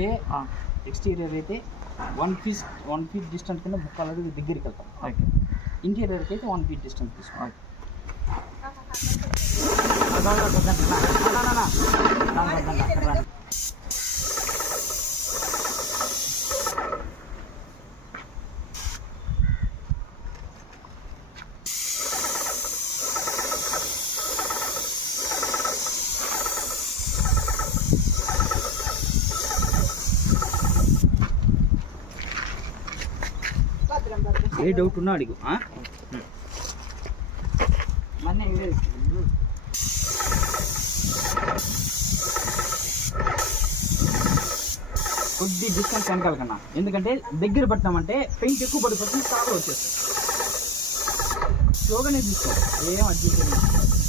అయితే ఎక్స్టీరియర్ అయితే 1 feet distance కింద ముక్కలు దగ్గరికి వెళ్తాం. ఓకే. ఇంటీరియర్కి అయితే 1 ఫీట్ డిస్టెన్స్ తీసుకోవాలి. ఏ డౌట్ ఉన్నా అడిగు. కొద్ది డిస్టెన్స్ వెనకాల కన్నా, ఎందుకంటే దగ్గర పట్టినామంటే పెయింట్ ఎక్కువ పడిపోతుంది, కాకలు వచ్చేస్తాయి. స్లోగానే తీసుకో, ఏం అడ్జస్ట్